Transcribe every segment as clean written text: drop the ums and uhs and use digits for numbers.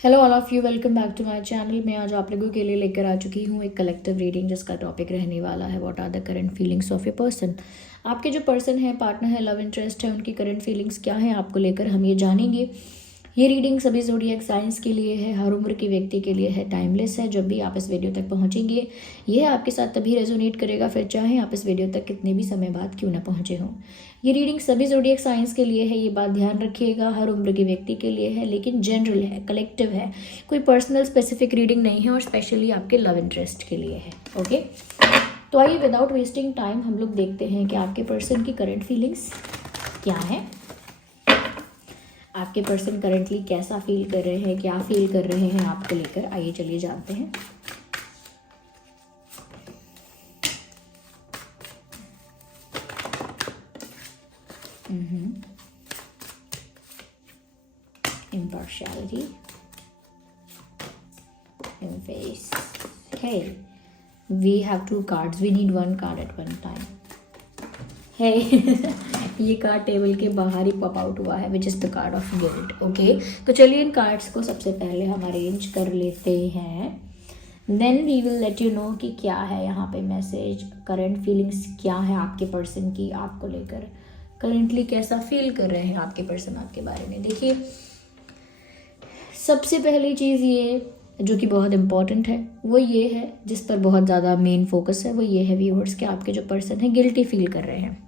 Hello all of you, welcome back to my channel. मैं आज आप लोगों के लिए लेकर आ चुकी हूँ एक कलेक्टिव रीडिंग जिसका टॉपिक रहने वाला है what are the current feelings of a person. आपके जो पर्सन है, पार्टनर है, लव इंटरेस्ट है, उनकी करंट फीलिंग्स क्या है आपको लेकर हम ये जानेंगे। ये रीडिंग सभी ज़ोडिएक साइंस के लिए है, हर उम्र के व्यक्ति के लिए है, टाइमलेस है। जब भी आप इस वीडियो तक पहुँचेंगे यह आपके साथ तभी रेजोनेट करेगा, फिर चाहे आप इस वीडियो तक कितने भी समय बाद क्यों ना पहुँचे हों। ये रीडिंग सभी ज़ोडिएक साइंस के लिए है, ये बात ध्यान रखिएगा। हर उम्र के व्यक्ति के लिए है, लेकिन जनरल है, कलेक्टिव है, कोई पर्सनल स्पेसिफिक रीडिंग नहीं है और स्पेशली आपके लव इंटरेस्ट के लिए है। ओके, तो आइए विदाउट वेस्टिंग टाइम हम लोग देखते हैं कि आपके पर्सन की करंट फीलिंग्स क्या है। आपके पर्सन करंटली कैसा फील कर रहे हैं, क्या फील कर रहे हैं आपको लेकर, आइए चलिए जानते हैं। Impartiality in face. Hey, we have two cards. We need one card at one time. Hey, ये कार्ड टेबल के बाहर ही पॉप आउट हुआ है, which is the card of guilt. Okay, तो चलिए इन कार्ड्स को सबसे पहले हम अरेंज कर लेते हैं, then we will let you know कि क्या है यहाँ पे मैसेज, करंट फीलिंग्स क्या है आपके पर्सन की आपको लेकर, करंटली कैसा फील कर रहे हैं आपके पर्सन आपके बारे में। देखिए, सबसे पहली चीज़ ये जो कि बहुत इम्पॉर्टेंट है वो ये है, जिस पर बहुत ज़्यादा मेन फोकस है, वो ये है व्यूअर्स कि आपके जो पर्सन है गिल्टी फील कर रहे हैं।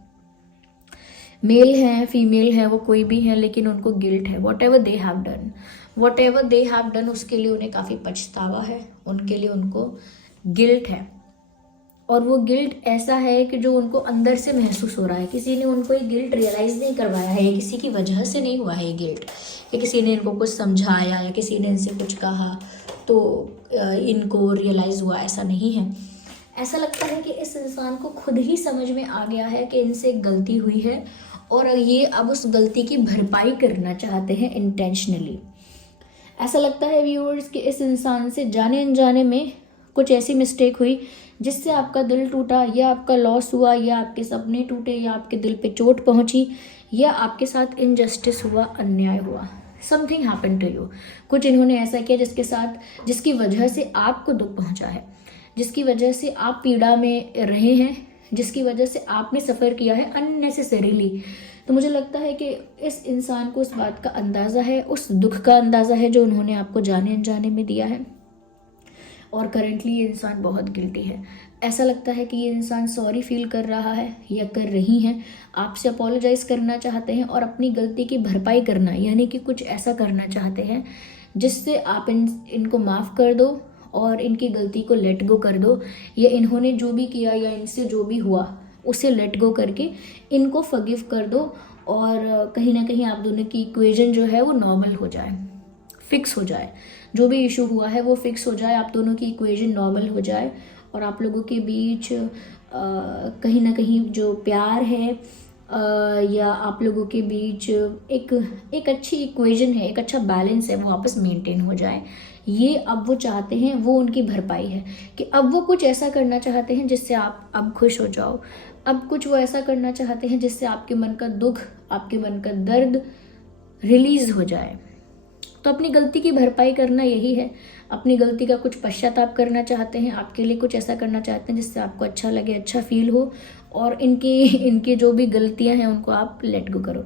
मेल हैं, फीमेल हैं, वो कोई भी हैं, लेकिन उनको गिल्ट है। What ever they have done उसके लिए उन्हें काफ़ी पछतावा है, उनके लिए उनको गिल्ट है। और वो गिल्ट ऐसा है कि जो उनको अंदर से महसूस हो रहा है। किसी ने उनको ये गिल्ट रियलाइज़ नहीं करवाया है, किसी की वजह से नहीं हुआ है ये गिल्ट, या किसी ने इनको कुछ समझाया या किसी ने इनसे कुछ कहा तो इनको रियलाइज़ हुआ, ऐसा नहीं है। ऐसा लगता है कि इस इंसान को खुद ही समझ में आ गया है कि इनसे गलती हुई है और ये अब उस गलती की भरपाई करना चाहते हैं इंटेंशनली। ऐसा लगता है व्यूअर्स कि इस इंसान से जाने अनजाने में कुछ ऐसी मिस्टेक हुई जिससे आपका दिल टूटा, या आपका लॉस हुआ, या आपके सपने टूटे, या आपके दिल पे चोट पहुंची, या आपके साथ इनजस्टिस हुआ, अन्याय हुआ। Something happen to you. कुछ इन्होंने ऐसा किया जिसकी वजह से आपको दुख पहुंचा है, जिसकी वजह से आप पीड़ा में रहे हैं, जिसकी वजह से आपने सफ़र किया है अननेसेसरीली। तो मुझे लगता है कि इस इंसान को उस बात का अंदाज़ा है, उस दुख का अंदाज़ा है जो उन्होंने आपको जाने अनजाने में दिया है। और करंटली ये इंसान बहुत गिल्टी है। ऐसा लगता है कि ये इंसान सॉरी फील कर रहा है या कर रही हैं, आपसे अपोलोजाइज़ करना चाहते हैं और अपनी गलती की भरपाई करना, यानी कि कुछ ऐसा करना चाहते हैं जिससे आप इनको माफ़ कर दो और इनकी गलती को लेट गो कर दो, या इन्होंने जो भी किया या इनसे जो भी हुआ उसे लेट गो करके इनको फॉरगिव कर दो, और कहीं ना कहीं आप दोनों की इक्वेशन जो है वो नॉर्मल हो जाए, फिक्स हो जाए। जो भी इशू हुआ है वो फिक्स हो जाए, आप दोनों की इक्वेशन नॉर्मल हो जाए और आप लोगों के बीच कहीं ना कहीं जो प्यार है या आप लोगों के बीच एक अच्छी इक्वेशन है, एक अच्छा बैलेंस है, वो वापस मेंटेन हो जाए। ये अब वो चाहते हैं, वो उनकी भरपाई है कि अब वो कुछ ऐसा करना चाहते हैं जिससे आप अब खुश हो जाओ। अब कुछ वो ऐसा करना चाहते हैं जिससे आपके मन का दुख, आपके मन का दर्द रिलीज़ हो जाए। तो अपनी गलती की भरपाई करना यही है, अपनी गलती का कुछ पश्चाताप करना चाहते हैं, आपके लिए कुछ ऐसा करना चाहते हैं जिससे आपको अच्छा लगे, अच्छा फील हो, और इनकी जो भी गलतियां हैं उनको आप लेट गो करो।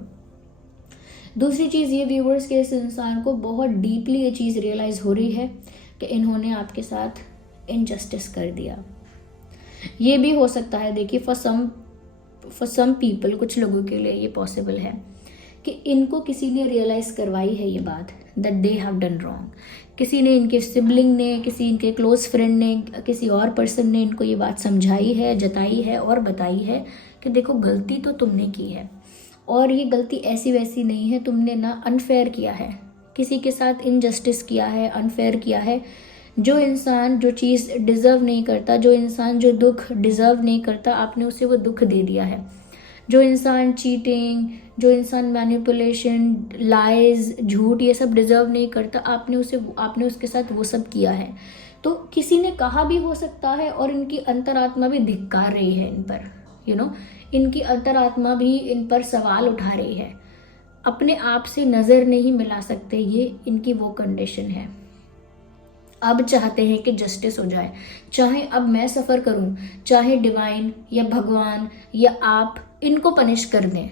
दूसरी चीज़ ये व्यूवर्स के इस इंसान को बहुत डीपली ये चीज़ रियलाइज़ हो रही है कि इन्होंने आपके साथ इनजस्टिस कर दिया। ये भी हो सकता है, देखिए, फॉर सम पीपल, कुछ लोगों के लिए ये पॉसिबल है कि इनको किसी ने रियलाइज़ करवाई है ये बात, that they have done wrong. किसी ने, इनके सिबलिंग ने, किसी इनके क्लोज फ्रेंड ने, किसी और पर्सन ने इनको ये बात समझाई है, जताई है और बताई है कि देखो गलती तो तुमने की है और ये गलती ऐसी वैसी नहीं है, तुमने ना अनफेयर किया है, किसी के साथ इनजस्टिस किया है, अनफेयर किया है। जो इंसान जो चीज़ डिज़र्व नहीं करता, जो इंसान जो दुख डिज़र्व नहीं करता, आपने उसे वो दुख दे दिया है। जो इंसान चीटिंग, जो इंसान मैनिपुलेशन, लाइज, झूठ, ये सब डिज़र्व नहीं करता, आपने उसके साथ वो सब किया है। तो किसी ने कहा भी हो सकता है और इनकी अंतरात्मा भी धिक्कार रही है इन पर, इनकी अंतरात्मा भी इन पर सवाल उठा रही है। अपने आप से नज़र नहीं मिला सकते, ये इनकी वो कंडीशन है। अब चाहते हैं कि जस्टिस हो जाए, चाहे अब मैं सफ़र करूं, चाहे डिवाइन या भगवान या आप इनको पनिश कर दें।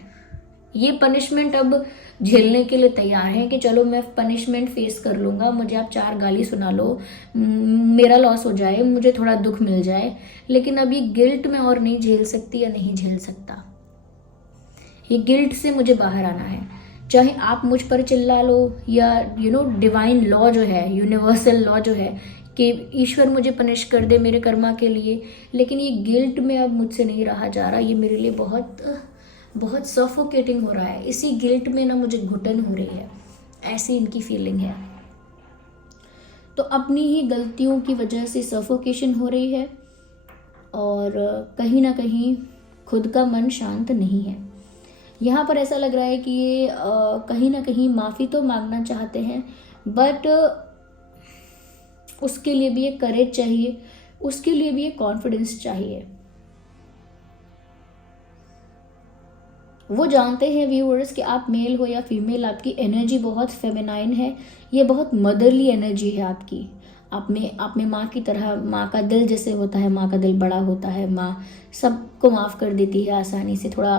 ये पनिशमेंट अब झेलने के लिए तैयार हैं कि चलो मैं पनिशमेंट फेस कर लूँगा, मुझे आप 4 गाली सुना लो, मेरा लॉस हो जाए, मुझे थोड़ा दुख मिल जाए, लेकिन अब ये गिल्ट में और नहीं झेल सकती या नहीं झेल सकता। ये गिल्ट से मुझे बाहर आना है, चाहे आप मुझ पर चिल्ला लो या डिवाइन लॉ जो है, यूनिवर्सल लॉ जो है कि ईश्वर मुझे पनिश कर दे मेरे कर्मा के लिए, लेकिन ये गिल्ट में अब मुझसे नहीं रहा जा रहा। ये मेरे लिए बहुत बहुत सफोकेटिंग हो रहा है। इसी गिल्ट में ना मुझे घुटन हो रही है, ऐसी इनकी फीलिंग है। तो अपनी ही गलतियों की वजह से सफोकेशन हो रही है और कहीं ना कहीं खुद का मन शांत नहीं है। यहाँ पर ऐसा लग रहा है कि ये कहीं ना कहीं माफ़ी तो मांगना चाहते हैं, बट उसके लिए भी एक करेज चाहिए, उसके लिए भी एक कॉन्फिडेंस चाहिए। वो जानते हैं व्यूअर्स कि आप मेल हो या फीमेल, आपकी एनर्जी बहुत फेमिनाइन है, ये बहुत मदरली एनर्जी है आपकी। आप में माँ की तरह, माँ का दिल जैसे होता है, माँ का दिल बड़ा होता है, माँ सबको माफ़ कर देती है आसानी से, थोड़ा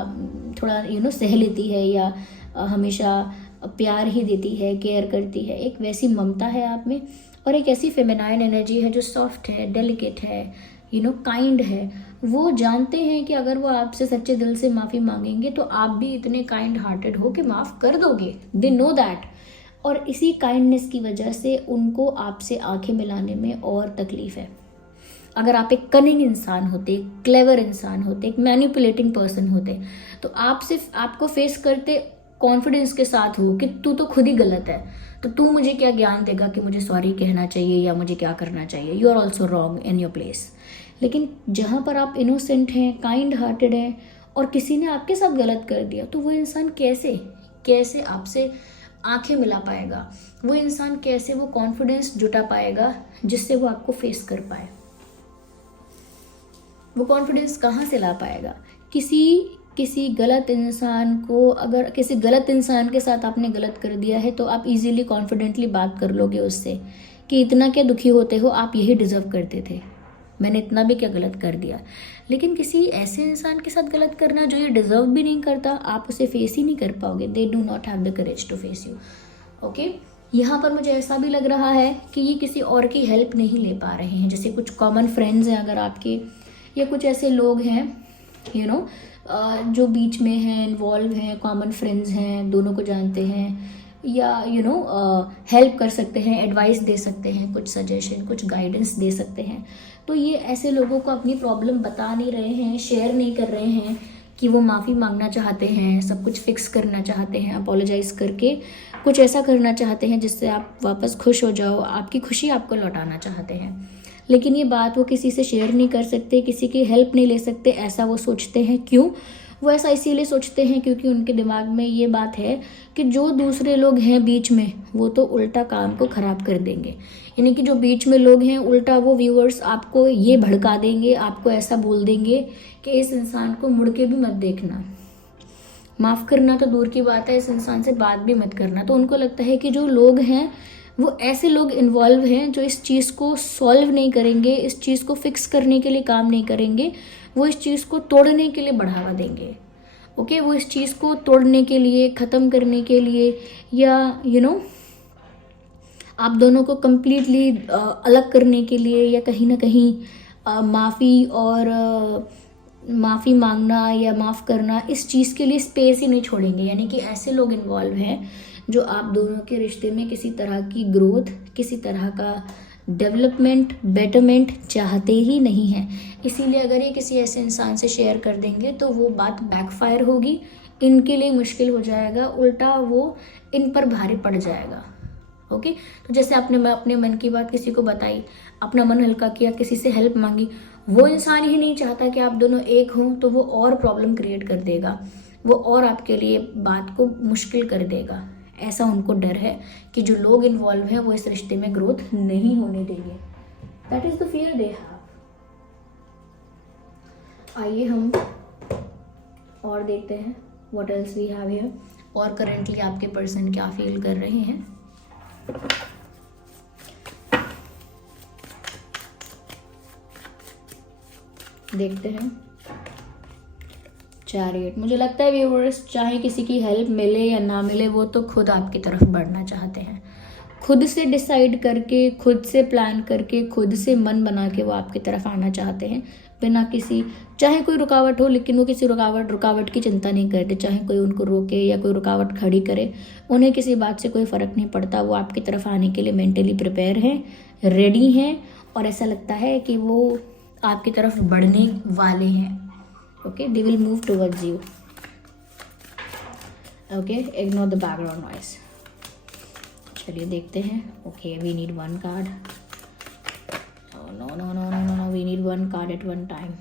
थोड़ा सह लेती है या हमेशा प्यार ही देती है, केयर करती है। एक वैसी ममता है आप में, और एक ऐसी फेमिनाइन एनर्जी है जो सॉफ्ट है, डेलिकेट है, काइंड है। वो जानते हैं कि अगर वो आपसे सच्चे दिल से माफ़ी मांगेंगे तो आप भी इतने काइंड हार्टेड हो कि माफ़ कर दोगे। They know that. और इसी काइंडनेस की वजह से उनको आपसे आंखें मिलाने में और तकलीफ है। अगर आप एक कनिंग इंसान होते, एक क्लेवर इंसान होते, एक मैनिपुलेटिंग पर्सन होते, तो आप सिर्फ आपको फेस करते कॉन्फिडेंस के साथ हो कि तू तो खुद ही गलत है, तो तू मुझे क्या ज्ञान देगा कि मुझे सॉरी कहना चाहिए या मुझे क्या करना चाहिए। You are also wrong in your place. लेकिन जहाँ पर आप इनोसेंट हैं, काइंड हार्टेड हैं, और किसी ने आपके साथ गलत कर दिया, तो वो इंसान कैसे आपसे आंखें मिला पाएगा? वो इंसान कैसे वो कॉन्फिडेंस जुटा पाएगा जिससे वो आपको फेस कर पाए? वो कॉन्फिडेंस कहाँ से ला पाएगा? किसी गलत इंसान को, अगर किसी गलत इंसान के साथ आपने गलत कर दिया है तो आप इजीली कॉन्फिडेंटली बात कर लोगे उससे कि इतना क्या दुखी होते हो, आप यही डिजर्व करते थे, मैंने इतना भी क्या गलत कर दिया। लेकिन किसी ऐसे इंसान के साथ गलत करना जो ये डिजर्व भी नहीं करता, आप उसे फेस ही नहीं कर पाओगे। They do not have the courage to face you. Okay, यहाँ पर मुझे ऐसा भी लग रहा है कि ये किसी और की हेल्प नहीं ले पा रहे हैं। जैसे कुछ कॉमन फ्रेंड्स हैं अगर आपके, या कुछ ऐसे लोग हैं जो बीच में हैं, इन्वॉल्व हैं, कॉमन फ्रेंड्स हैं, दोनों को जानते हैं, या हेल्प कर सकते हैं, एडवाइस दे सकते हैं, कुछ सजेशन, कुछ गाइडेंस दे सकते हैं। तो ये ऐसे लोगों को अपनी प्रॉब्लम बता नहीं रहे हैं, शेयर नहीं कर रहे हैं कि वो माफ़ी मांगना चाहते हैं, सब कुछ फिक्स करना चाहते हैं, अपोलोजाइज़ करके कुछ ऐसा करना चाहते हैं जिससे आप वापस खुश हो जाओ, आपकी खुशी आपको लौटाना चाहते हैं। लेकिन ये बात वो किसी से शेयर नहीं कर सकते, किसी की हेल्प नहीं ले सकते, ऐसा वो सोचते हैं। क्यों वो ऐसा इसीलिए सोचते हैं? क्योंकि उनके दिमाग में ये बात है कि जो दूसरे लोग हैं बीच में, वो तो उल्टा काम को ख़राब कर देंगे। यानी कि जो बीच में लोग हैं, उल्टा वो व्यूअर्स आपको ये भड़का देंगे, आपको ऐसा बोल देंगे कि इस इंसान को मुड़ के भी मत देखना, माफ़ करना तो दूर की बात है, इस इंसान से बात भी मत करना। तो उनको लगता है कि जो लोग हैं वो ऐसे लोग इन्वॉल्व हैं जो इस चीज़ को सॉल्व नहीं करेंगे, इस चीज़ को फिक्स करने के लिए काम नहीं करेंगे, वो इस चीज़ को तोड़ने के लिए बढ़ावा देंगे। ओके, वो इस चीज़ को तोड़ने के लिए, ख़त्म करने के लिए, या आप दोनों को कम्प्लीटली अलग करने के लिए, या कहीं ना कहीं माफ़ी और माफ़ी मांगना या माफ़ करना, इस चीज़ के लिए स्पेस ही नहीं छोड़ेंगे। यानी कि ऐसे लोग इन्वॉल्व हैं जो आप दोनों के रिश्ते में किसी तरह की ग्रोथ, किसी तरह का डेवलपमेंट, बेटरमेंट चाहते ही नहीं हैं। इसीलिए अगर ये किसी ऐसे इंसान से शेयर कर देंगे तो वो बात बैकफायर होगी, इनके लिए मुश्किल हो जाएगा, उल्टा वो इन पर भारी पड़ जाएगा। ओके, तो जैसे आपने अपने मन की बात किसी को बताई, अपना मन हल्का किया, किसी से हेल्प मांगी, वो इंसान ही नहीं चाहता कि आप दोनों एक हों, तो वो और प्रॉब्लम क्रिएट कर देगा, वो और आपके लिए बात को मुश्किल कर देगा। ऐसा उनको डर है कि जो लोग इन्वॉल्व हैं वो इस रिश्ते में ग्रोथ नहीं होने देंगे। That is the fear they have. आइए हम और देखते हैं what else we have here. और करेंटली आपके पर्सन क्या फील कर रहे हैं। देखते हैं चैरियट। मुझे लगता है व्यूअर्स, चाहे किसी की हेल्प मिले या ना मिले, वो तो खुद आपकी तरफ बढ़ना चाहते हैं। खुद से डिसाइड करके, खुद से प्लान करके, खुद से मन बना के वो आपकी तरफ आना चाहते हैं, बिना किसी, चाहे कोई रुकावट हो, लेकिन वो किसी रुकावट की चिंता नहीं करते। चाहे कोई उनको रोके या कोई रुकावट खड़ी करे, उन्हें किसी बात से कोई फ़र्क नहीं पड़ता। वो आपकी तरफ आने के लिए मेंटली प्रिपेयर हैं, रेडी हैं, और ऐसा लगता है कि वो आपकी तरफ बढ़ने वाले हैं। Okay, they will move towards you. Okay, ignore the background noise. चलिए देखते हैं। Okay, we need one card. No no no no no no, we need one card at one time.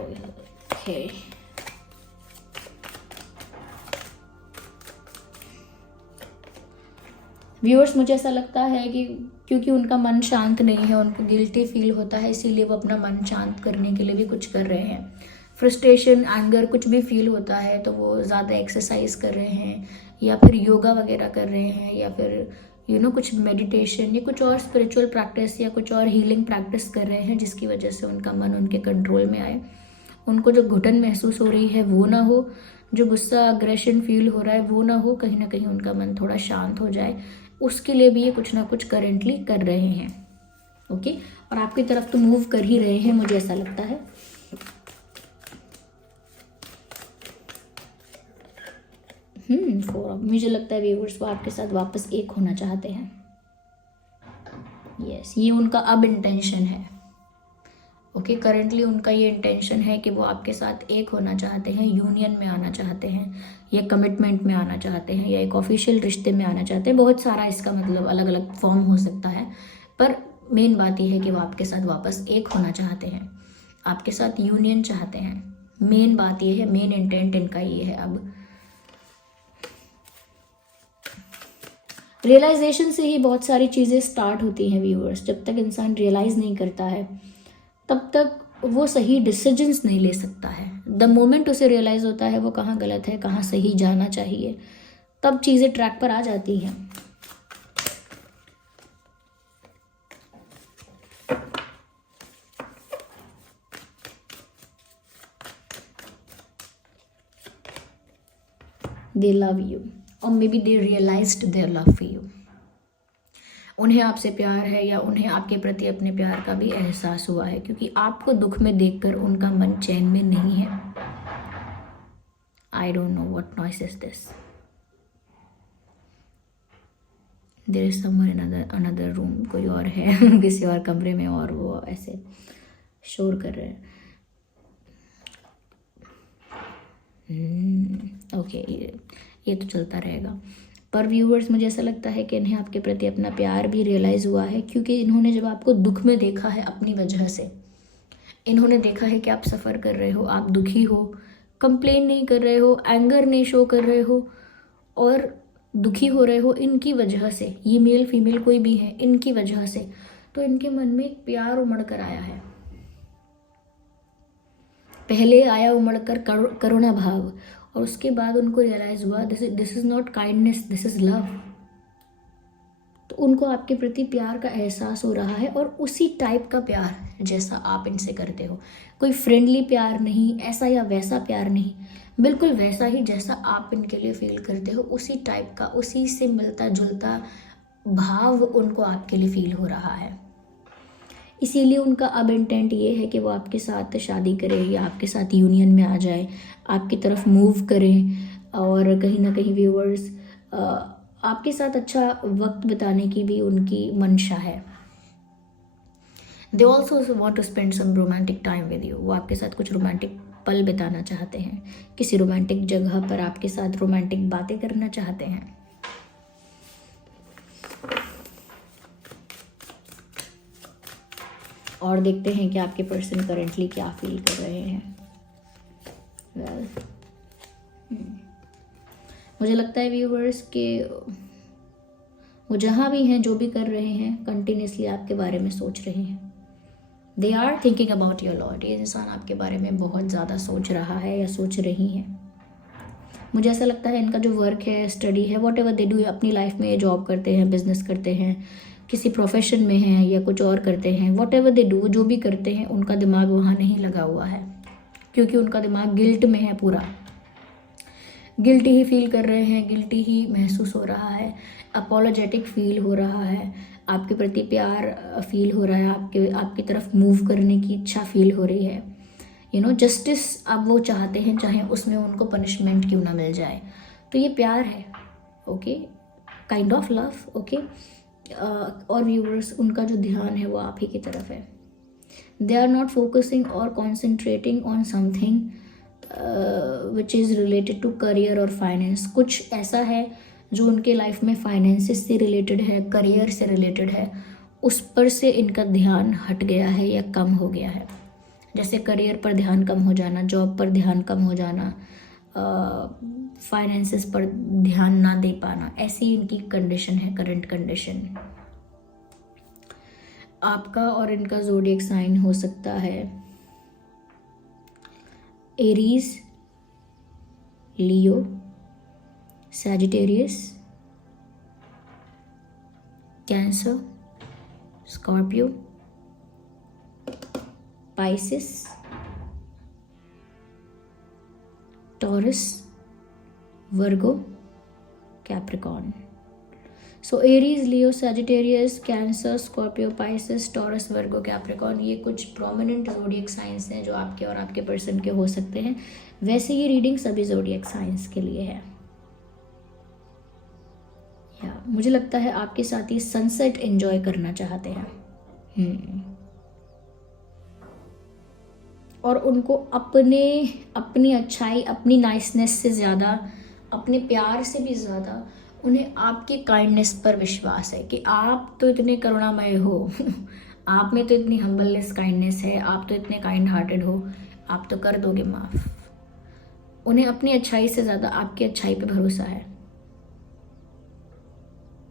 Okay, viewers, मुझे ऐसा लगता है कि क्योंकि उनका मन शांत नहीं है, उनको गिल्टी फील होता है, इसीलिए वो अपना मन शांत करने के लिए भी कुछ कर रहे हैं। फ्रस्ट्रेशन, एंगर कुछ भी फील होता है तो वो ज़्यादा एक्सरसाइज कर रहे हैं, या फिर योगा वगैरह कर रहे हैं, या फिर कुछ मेडिटेशन या कुछ और स्पिरिचुअल प्रैक्टिस या कुछ और हीलिंग प्रैक्टिस कर रहे हैं, जिसकी वजह से उनका मन उनके कंट्रोल में आए। उनको जो घुटन महसूस हो रही है वो ना हो, जो गुस्सा, अग्रेशन फील हो रहा है वो ना हो, कहीं ना कहीं उनका मन थोड़ा शांत हो जाए। उसके लिए भी ये कुछ ना कुछ करेंटली कर रहे हैं। ओके, और आपकी तरफ तो मूव कर ही रहे हैं, मुझे ऐसा लगता है। मुझे लगता है व्यूअर्स, वो आपके साथ वापस एक होना चाहते हैं। यस, ये उनका अब इंटेंशन है। ओके, करेंटली उनका ये इंटेंशन है कि वो आपके साथ एक होना चाहते हैं, यूनियन में आना चाहते हैं, या कमिटमेंट में आना चाहते हैं, या एक ऑफिशियल रिश्ते में आना चाहते हैं। बहुत सारा इसका मतलब अलग अलग फॉर्म हो सकता है, पर मेन बात यह है कि वो आपके साथ वापस एक होना चाहते हैं, आपके साथ यूनियन चाहते हैं। मेन बात यह है, मेन इंटेंट इनका ये है। अब रियलाइजेशन से ही बहुत सारी चीज़ें स्टार्ट होती हैं व्यूअर्स। जब तक इंसान रियलाइज़ नहीं करता है तब तक वो सही डिसीजंस नहीं ले सकता है। द मोमेंट उसे रियलाइज़ होता है वो कहाँ गलत है, कहाँ सही जाना चाहिए, तब चीज़ें ट्रैक पर आ जाती हैं। They love you, or maybe they realized their love for you. उन्हें आपसे प्यार है, या उन्हें आपके प्रति अपने प्यार का भी एहसास हुआ है, क्योंकि आपको दुख में देखकर उनका मन चैन में नहीं है। I don't know what noise is this. There is someone in another room. कोई और है किसी और कमरे में, और वो ऐसे शोर कर रहे हैं। ओके, ये तो चलता रहेगा। पर व्यूअर्स, मुझे ऐसा लगता है कि इन्हें आपके प्रति अपना प्यार भी रियलाइज़ हुआ है, क्योंकि इन्होंने जब आपको दुख में देखा है अपनी वजह से, इन्होंने देखा है कि आप सफ़र कर रहे हो, आप दुखी हो, कंप्लेन नहीं कर रहे हो, एंगर नहीं शो कर रहे हो, और दुखी हो रहे हो इनकी वजह से। ये मेल फीमेल कोई भी है, इनकी वजह से। तो इनके मन में एक प्यार उमड़ कर आया है। पहले आया उमड़ कर करुणा भाव, और उसके बाद उनको रियलाइज़ हुआ this is not kindness, this is love. तो उनको आपके प्रति प्यार का एहसास हो रहा है, और उसी टाइप का प्यार जैसा आप इनसे करते हो। कोई फ्रेंडली प्यार नहीं, ऐसा या वैसा प्यार नहीं, बिल्कुल वैसा ही जैसा आप इनके लिए फील करते हो, उसी टाइप का, उसी से मिलता जुलता भाव उनको आपके लिए फील हो रहा है। इसीलिए उनका अब इंटेंट ये है कि वो आपके साथ शादी करे, या आपके साथ यूनियन में आ जाए, आपकी तरफ मूव करें, और कहीं ना कहीं व्यूअर्स, आपके साथ अच्छा वक्त बिताने की भी उनकी मंशा है। They also want to spend some romantic time with you. वो आपके साथ कुछ रोमांटिक पल बिताना चाहते हैं, किसी रोमांटिक जगह पर आपके साथ रोमांटिक बातें करना चाहते हैं। और देखते हैं कि आपके पर्सन करेंटली क्या फील कर रहे हैं। मुझे लगता है व्यूवर्स कि वो जहाँ भी हैं, जो भी कर रहे हैं, कंटिन्यूसली आपके बारे में सोच रहे हैं। They are thinking about your lot. ये इंसान आपके बारे में बहुत ज़्यादा सोच रहा है या सोच रही हैं। मुझे ऐसा लगता है इनका जो वर्क है, स्टडी है, वॉट एवर दे डू, अपनी लाइफ में जॉब करते हैं, बिजनेस करते हैं, किसी प्रोफेशन में हैं या कुछ और करते हैं, वॉट एवर दे डू, जो भी करते हैं उनका दिमाग वहाँ नहीं लगा हुआ है, क्योंकि उनका दिमाग गिल्ट में है, पूरा गिल्टी ही फील कर रहे हैं, गिल्टी ही महसूस हो रहा है, अपोलोजेटिक फील हो रहा है, आपके प्रति प्यार फील हो रहा है, आपकी तरफ मूव करने की इच्छा फील हो रही है, जस्टिस अब वो चाहते हैं, चाहे उसमें उनको पनिशमेंट क्यों ना मिल जाए। तो ये प्यार है, okay, kind of love, okay. और व्यूअर्स, उनका जो ध्यान है वो आप ही की तरफ है। दे आर नॉट फोकसिंग और concentrating on something which is related to career और फाइनेंस। कुछ ऐसा है जो उनके लाइफ में फाइनेंसिस से रिलेटेड है, करियर से रिलेटेड है, उस पर से इनका ध्यान हट गया है या कम हो गया है। जैसे करियर पर ध्यान कम हो जाना, जॉब पर ध्यान कम हो जाना, फाइनेंसिस पर ध्यान ना दे पाना, ऐसी इनकी कंडीशन है, करंट कंडीशन। आपका और इनका ज़ोडिएक साइन हो सकता है Aries, Leo, Sagittarius, Cancer, Scorpio, Pisces, Taurus, Virgo, Capricorn. So Aries, Leo, Sagittarius, Cancer, Scorpio, Pisces, Taurus, Virgo, Capricorn, ये कुछ प्रोमिनेंट ज़ोडिएक साइंस हैं जो आपके और आपके पर्सन के हो सकते हैं। वैसे ये रीडिंग सभी ज़ोडिएक साइंस के लिए है। या मुझे लगता है आपके साथ ये सनसेट एंजॉय करना चाहते हैं। और उनको अपनी अच्छाई, अपनी नाइसनेस से ज़्यादा, अपने प्यार से भी ज़्यादा उन्हें आपकी काइंडनेस पर विश्वास है कि आप तो इतने करुणामय हो आप में तो इतनी हम्बलनेस, काइंडनेस है, आप तो इतने काइंड हार्टेड हो, आप तो कर दोगे माफ़। उन्हें अपनी अच्छाई से ज़्यादा आपकी अच्छाई पे भरोसा है।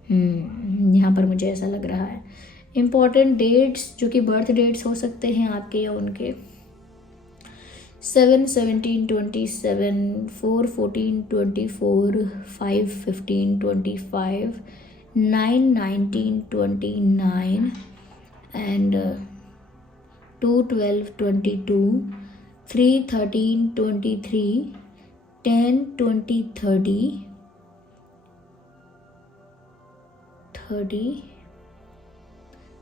यहाँ पर मुझे ऐसा लग रहा है। इम्पॉर्टेंट डेट्स जो कि बर्थ डेट्स हो सकते हैं आपके या उनके, 7, 17, 27, 4, 14, 24, 5, 15, 25, 9, 19, 29 and 2, 12, 22, 3, 13, 23, 10, 20, 30,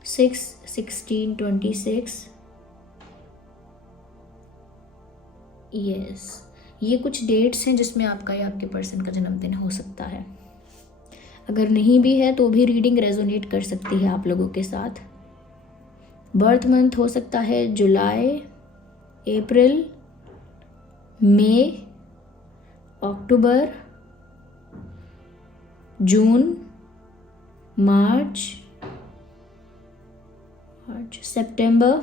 6, 16, 26। यस, ये कुछ डेट्स हैं जिसमें आपका या आपके पर्सन का जन्मदिन हो सकता है। अगर नहीं भी है तो भी रीडिंग रेजोनेट कर सकती है आप लोगों के साथ। बर्थ मंथ हो सकता है जुलाई, अप्रैल, मई, अक्टूबर, जून, मार्च, सितंबर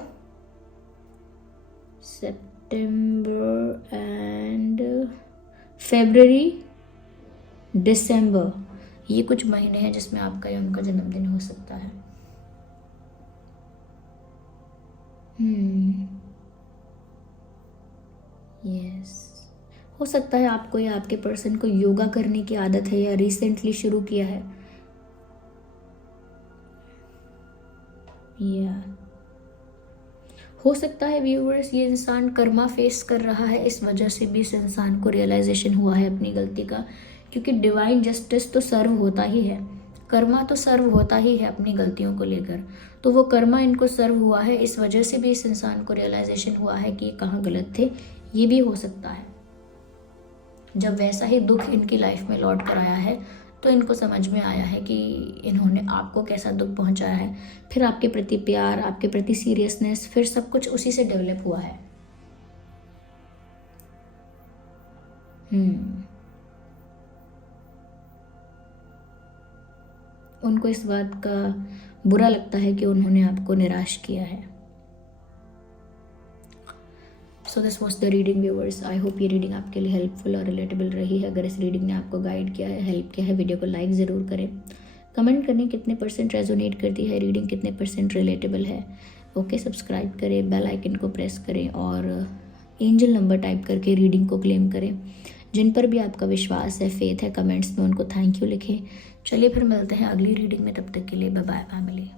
एंड फरवरी, दिसंबर। ये कुछ महीने हैं जिसमें आपका या उनका जन्मदिन हो सकता है। यस, हो सकता है आपको या आपके पर्सन को योगा करने की आदत है या रिसेंटली शुरू किया है। या हो सकता है व्यूअर्स, ये इंसान कर्मा फेस कर रहा है, इस वजह से भी इस इंसान को रियलाइजेशन हुआ है अपनी गलती का, क्योंकि डिवाइन जस्टिस तो सर्व होता ही है, कर्मा तो सर्व होता ही है अपनी गलतियों को लेकर। तो वो कर्मा इनको सर्व हुआ है, इस वजह से भी इस इंसान को रियलाइजेशन हुआ है कि ये कहाँ गलत थे। ये भी हो सकता है जब वैसा ही दुख इनकी लाइफ में लौट कर आया है तो इनको समझ में आया है कि इन्होंने आपको कैसा दुख पहुंचाया है, फिर आपके प्रति प्यार, आपके प्रति सीरियसनेस, फिर सब कुछ उसी से डेवलप हुआ है। उनको इस बात का बुरा लगता है कि उन्होंने आपको निराश किया है। So this was the reading viewers. I hope ये रीडिंग आपके लिए हेल्पफुल और रिलेटेबल रही है। अगर इस रीडिंग ने आपको गाइड किया है, हेल्प किया है, वीडियो को लाइक ज़रूर करें। कमेंट करें कितने % रेजोनेट करती है रीडिंग, कितने % रिलेटेबल है। ओके, सब्सक्राइब करें, बेल आइकन को प्रेस करें और एंजल नंबर टाइप करके रीडिंग को क्लेम करें। जिन पर भी आपका विश्वास है, फेथ है, कमेंट्स में उनको थैंक यू लिखें। चलिए फिर मिलते हैं अगली रीडिंग में, तब तक के लिए बाय बाय फैमिली।